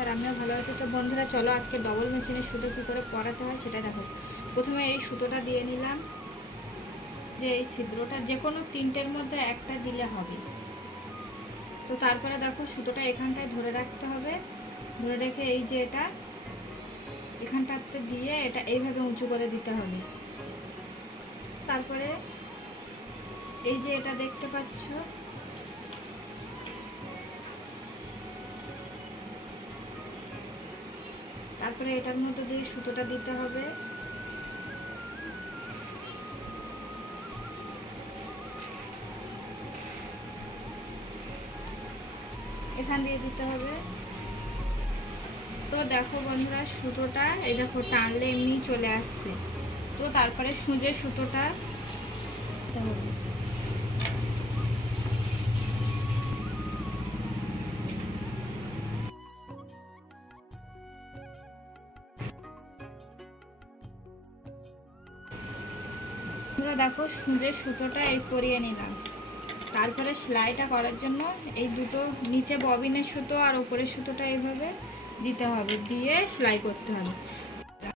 আর আমিও ভালো আছি। তো বন্ধুরা চলো আজকে ডবল মেশিনের সুতো কী করে পরাতে হয় সেটা দেখো। প্রথমে এই সুতোটা দিয়ে নিলাম, যে এই ছিদ্রটা যে কোনো তিনটের মধ্যে একটা দিলে হবে। তো তারপরে দেখো সুতোটা এখানটায় ধরে রাখতে হবে, ধরে রেখে এই যে এটা এখানটাতে দিয়ে এটা এইভাবে উঁচু করে দিতে হবে। তারপরে এই যে এটা দেখতে পাচ্ছ, তারপরে এটার মধ্যে দিয়ে সুতোটা দিতে হবে। এখান দিয়ে দিতে হবে। তো দেখো বন্ধুরা সুতোটা এই দেখো টানলে এমনি চলে আসছে। তো তারপরে সুজের সুতোটা দিতে হবে। দেখো সুজের সুতোটা এই পরিয়ে নিলাম। তারপরে সেলাইটা করার জন্য এই দুটো নিচে ববিনের সুতো আর উপরের সুতোটা এইভাবে দিতে হবে, দিয়ে সেলাই করতে হবে।